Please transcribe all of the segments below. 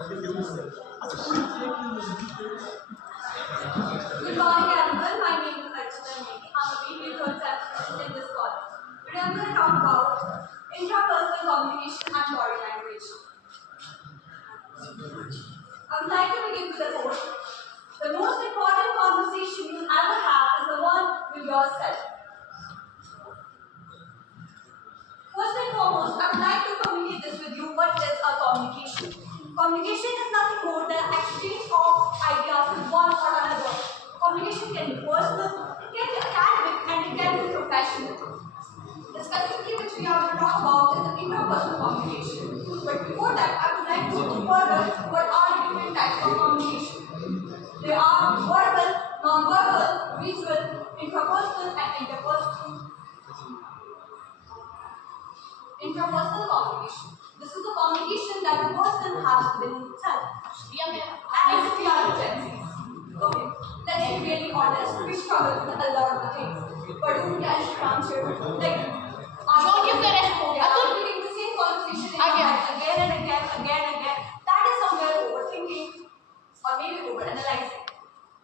Good morning, everyone. My name is Archita Negi. I'm a BBA third semester in this college. Today I'm going to talk about intrapersonal communication and body language. I would like to begin with the quote. The most important conversation you'll ever have is the one with yourself. First and foremost, I would like to communicate this with you. What is a communication? Communication is nothing more than exchange of ideas with one or another. Communication can be personal, it can be academic, and it can be professional. The specifically which we are going to talk about is the interpersonal communication. But before that, I would like to go further what are the different types of communication. There are verbal, non-verbal, visual, intrapersonal, and interpersonal. Intrapersonal communication. This is the communication that a person has within himself. As if we are Gen Zs. Okay, let's be really honest, we struggle with a lot of things. But who can answer? Like, after reading the same conversation in your head again and again, that is somewhere overthinking or maybe overanalyzing.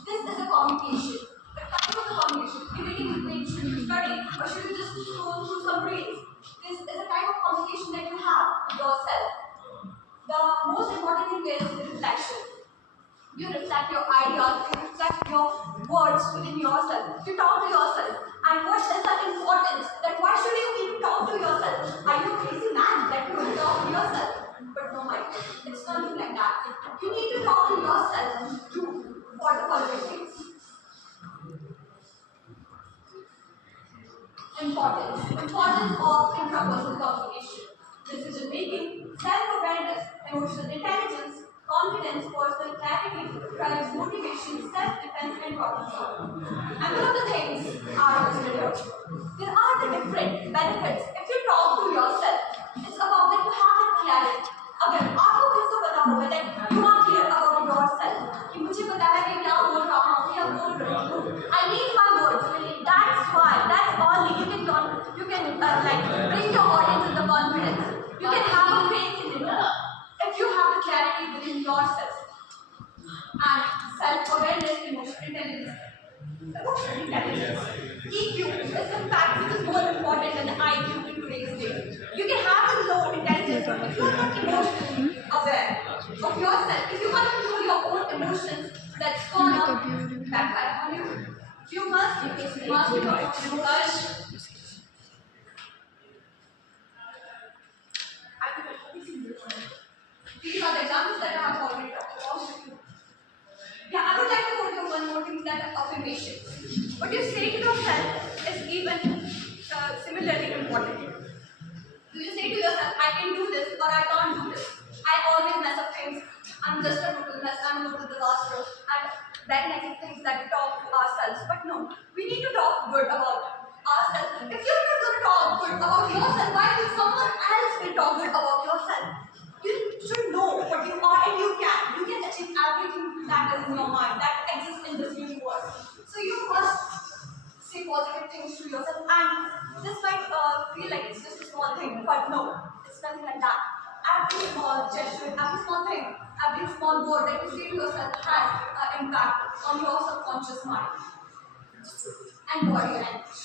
This is a communication. The type of the communication, debating between should you study or should you just scroll through some reels. This is a type of communication that you have with yourself. The most important thing is reflection. You reflect your ideas, you reflect your words within yourself. You talk to yourself. And what is the importance that why should you even talk to yourself? Are you a crazy man that you will talk to yourself? But no, my friend, it's nothing like that. You need to talk to yourself to for the following things. Importance of intrapersonal communication. Decision making, self-awareness, emotional intelligence, confidence, personal clarity, drives motivation, self-defense, and problem solving. And one of the things are listed here. There are the different benefits. If you talk to yourself, it's about that you have the clarity. अगर आपको फिर से पता होगा that you are clear about yourself कि मुझे पता है कि क्या बोल रहा हूँ या बोल रही हूँ. I need my words. That's why. That's only you can like bring your audience in the confidence. You can have a faith in it if you have the clarity within yourself. And self-awareness, emotional intelligence. Emotional intelligence. EQ is in fact which is more important than the IQ in today's day. You can have a low intelligence, but if you are not emotionally aware of yourself, if you can't control your own emotions, that's gonna backfire on you. You must master your emotions. These are the examples that I have already talked about. Yeah, I would like to go to one more thing, that affirmation. What you say to yourself is even similarly important. Do you say to yourself, I can do this or I can't do this? I always mess up things. I'm just a total mess. I'm a total disaster. And very negative things that we talk to ourselves. But no, we need to talk good about ourselves. If you're not going to talk good about yourself, why will someone else will talk good about yourself? You should know what you are and you can. You can achieve everything that is in your mind, that exists in this universe. So you must say positive things to yourself. And this might feel like it's just a small thing, but no, it's nothing like that. Every small gesture, every small thing, every small word that you say to yourself has an impact on your subconscious mind and body language.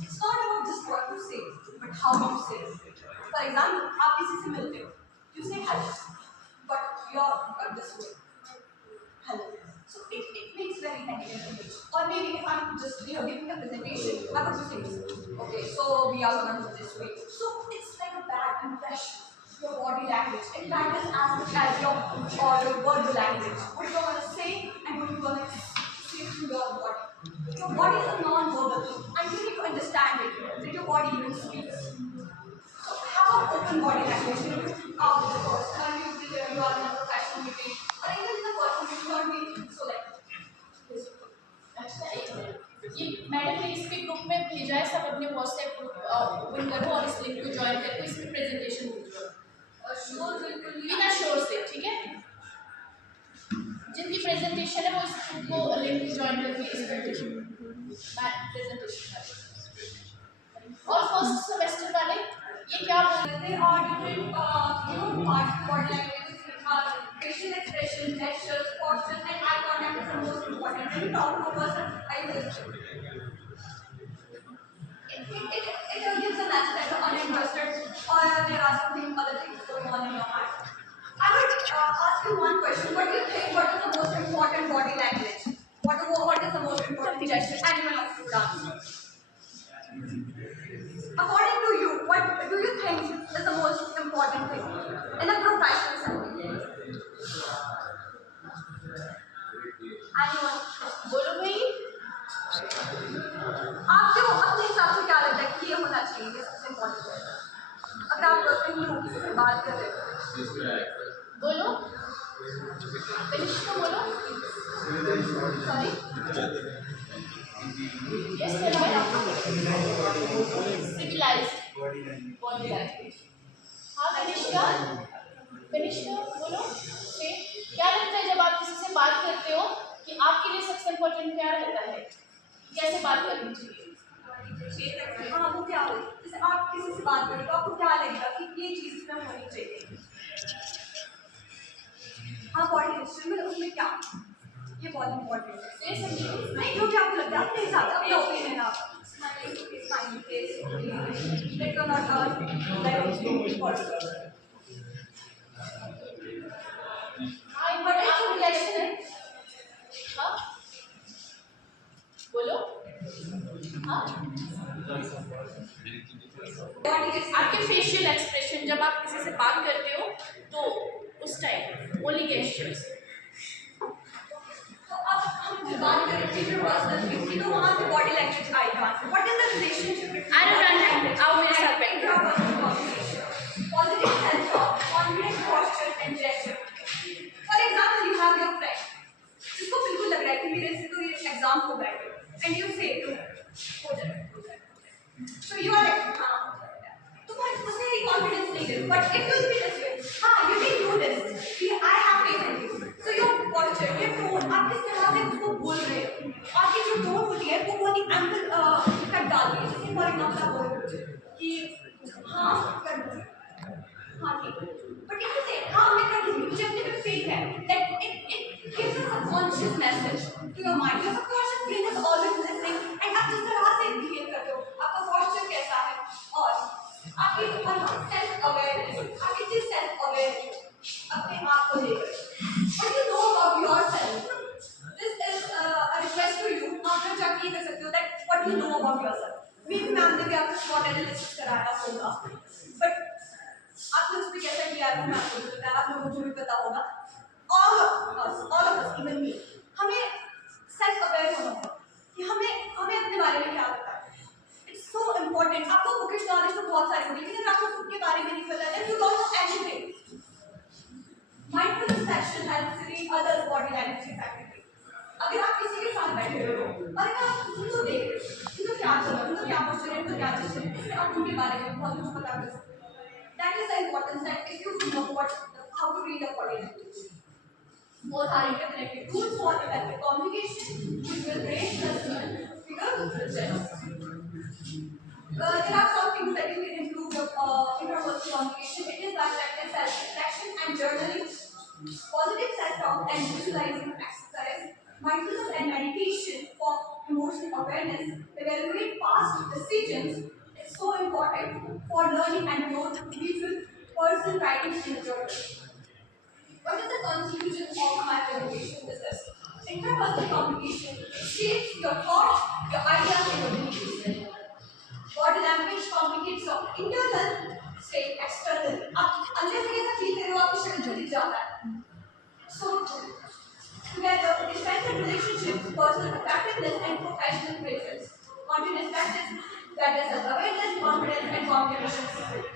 It's not about just what you say, but how you say it. For example, आप किसी से मिलते हो, you say hello, but you're this way, hello. So it makes very negative image. Or maybe if I'm just giving a presentation, I would just say this. Okay, so we are going to do this way. So it's like a bad impression. Your body language. It matters as much as your verbal language. What you're going to say and what you're going to say through your body. Your body is a non-verbal thing, and you need to understand it. That your body even speaks. So have an open body language. You know, out with the person, you are in a professional meeting, or even in a personal meeting, you are meeting. So like this. अच्छा ये madam ने इसके group में भेजा है, सब अपने WhatsApp group open करो और इस लिंक को ज्वाइन करके इसमें प्रेजेंटेशन भेजो और शोर बिल्कुल बिना शोर से, ठीक है? जिनकी प्रेजेंटेशन है वो इस ग्रुप को लिंक को ज्वाइन करके इस प्रेजेंटेशन करें। और फर्स्ट सेमेस्टर वाले ये क्या बोल रहे हैं? और different body languages talk to a person, are you listening? It gives a message that you're uninterested or there are something other things going on in your mind. I would ask you one question. What do you think? What is the most important body language? What is the most important gesture? Anyone else would answer. According to you, what do you think is the most important thing in a professional setting? Anyone? बोलो भाई। आपको अपने हिसाब से क्या लगता है कि ये होना चाहिए, ये सबसे इम्पोर्टेंट है? अगर आप कहीं लोगों से बात कर रहे हो, बोलो। कनिष्का बोलो। Sorry, yes civilised body language. हाँ कनिष्का, कनिष्का बोलो। से क्या लगता है जब आप किसी से बात करते हो कि आपके लिए सबसे इम्पोर्टेंट क्या रहता है, कैसे बात करनी चाहिए? हाँ वो क्या हो, जैसे आप किसी से बात करें तो आपको क्या लगेगा कि ये चीज़ इसमें होनी चाहिए? हाँ बॉडी लैंग्वेज में उसमें क्या, ये बहुत इम्पोर्टेंट है। ये समझिए। नहीं जो भी आपको लगता है अपने हिसाब से, अपना ओपिनियन आप smiling face, like you are not like person. हाँ बट आपको क्या लगता है? हाँ बोलो। हाँ आपके फेशियल एक्सप्रेशन जब आप किसी से बात करते हो तो उस टाइम ओनली गेस्चर्स। तो अब हम बात करें इंटरपर्सनल थिंग्स की, तो वहाँ से बॉडी लैंग्वेज आएगा। What is the relationship between I don't understand, आओ मेरे साथ बैठो। Positive self talk, confident posture and gesture. For example you have your friend जिसको बिल्कुल लग रहा है कि मेरे से तो ये एग्जाम हो बैठे, एंड यू से टू हो जाए, so you are like हाँ तुम्हारे उससे ही कॉन्फिडेंस नहीं है, but it will be this way, हाँ यू कैन डू दिस, कि I have faith in you. So your posture, your tone, आप किस तरह से उसको बोल रहे हो, आपकी जो टोन होती है वो बहुत ही एम्पल इफेक्ट डालती है। जैसे फॉर एग्जाम्पल आप बोल रहे हो कि हाँ कर दूँगी, हाँ ठीक है, बट इफ यू से हाँ मैं कर दूँगी, मुझे अपने पे फेथ है, that it gives a subconscious message to your mind. Your subconscious brain is always listening, and आप जिस तरह से बिहेव करते हो, आपका पोस्चर कैसा है और आपकी सेल्फ अवेयरनेस, आपकी चीज सेल्फ अवेयर अपने आप को लेकर, what you know about yourself. This is a request to you, आप लोग जाके ये कर सकते हो that what you know about yourself. Maybe ma'am ने भी आपको स्वॉट एनालिसिस कराया होगा, बट आपने उस पर कैसा किया है मैं आपको नहीं बताया, आप लोगों को भी पता होगा। ऑल ऑफ अस इवन मी, हमें सेल्फ अवेयर होना होगा कि हमें अपने बारे में क्या पता है। It's so important. आपको बुकिश नॉलेज तो बहुत सारी होगी, लेकिन आपको खुद के बारे में नहीं पता है, you don't know anything. Mindfulness session helps to read others body language effectively. अगर आप किसी के साथ बैठे हो और आप उनको देख रहे हो, उनको क्या चल रहा है, उनको क्या पोस्चर है, उनको क्या चीज़ है, इससे आप उनके बारे में बहुत कुछ पता कर सकते हो। That is the importance that if you know what how to read a body language. Both are interconnected tools for effective communication, which will brain judgment, figure success. There are some things that you can improve your interpersonal communication. It is by practice self-reflection and journaling, positive self-talk and visualizing exercise, mindfulness and meditation for emotional awareness, evaluate past decisions. It's so important for learning and growth. Individual person writing in a journal. What is the conclusion of my presentation? This is interpersonal communication shapes your thoughts, your ideas, and your beliefs. Body language communicates your internal state externally. आप अंदर से कैसा feel कर रहे हो, आपकी शरीर जल्दी जाता है। So together, they strengthen relationships, personal effectiveness, and professional presence. Continuous practice that is self-awareness, confidence, and communication skills.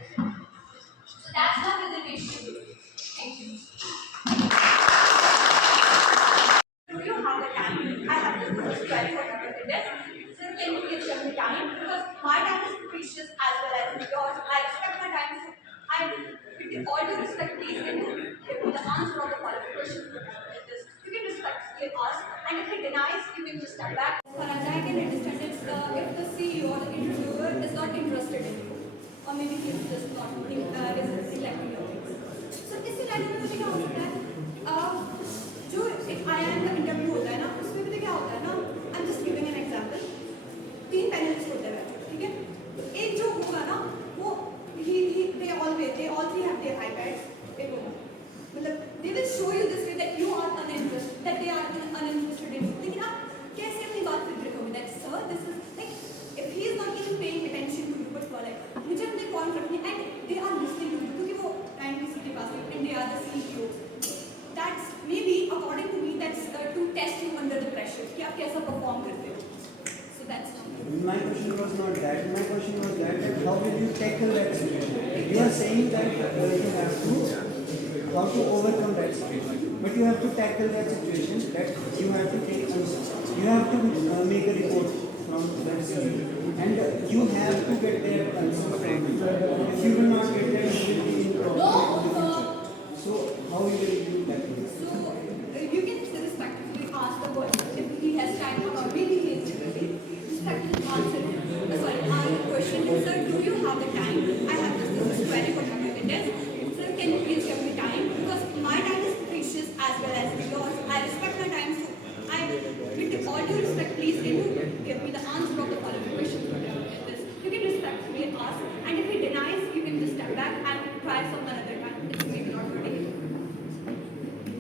So that's my presentation. Thank you. Do you have the time? I have just described what happened in this. So can you please give me time? Because my time is precious as well as yours. I respect my time. So with all due respect, please can you give me the answer of the following question? You can respectfully ask, and if he denies, you can just step back. Faranja, I can understand it if the CEO or the interviewer is not interested in you, or maybe he is just not selecting your things. So इस scenario में मुझे क्या हो सकता है, जो एक IIM का इंटरव्यू होता है ना, उसमें भी क्या होता है ना, कैसा परफॉर्म करते हो. So that's not. My question was not that. My question was that how will you tackle that situation? You are saying that you have to how to overcome that situation, but you have to tackle that situation. That you have to take you have to make a report from that situation, and you have to get their answer from you. If you will not get that, you will be in problem in the future. So how you will do that? So you can respectfully ask the person if he has time or not. Really, he is busy. Respectfully answer him. Sorry, ask the question. Sir, do you have the time? I have this query for my witness. Sir, can you please give me time? Because my time is precious as well as yours. I respect my time. So I, with all due respect, please can you give me the answer of the following questions? Whatever it is. You can respectfully ask, and if he denies, you can just step back and try some another time. It's maybe not today.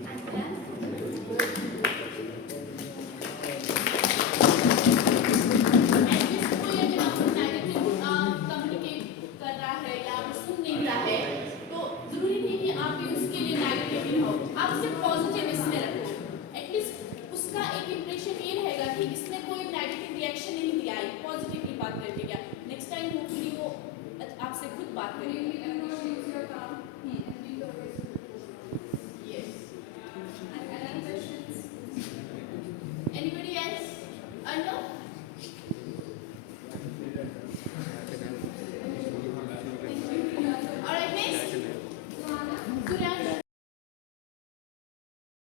And then. At least कोई अगर आपसे negative communicate कर रहा है या आप सुन नहीं रहा है तो जरूरी नहीं कि आप भी उसके लिए नेगेटिव ही हो, आप सिर्फ पॉजिटिव इसमें रखो. एटलीस्ट उसका एक इंप्रेशन ये रहेगा कि इसने कोई नेगेटिव रिएक्शन नहीं दिया है, पॉजिटिवली बात करके गया. नेक्स्ट टाइम होपफुली वो आपसे खुद बात करेगा.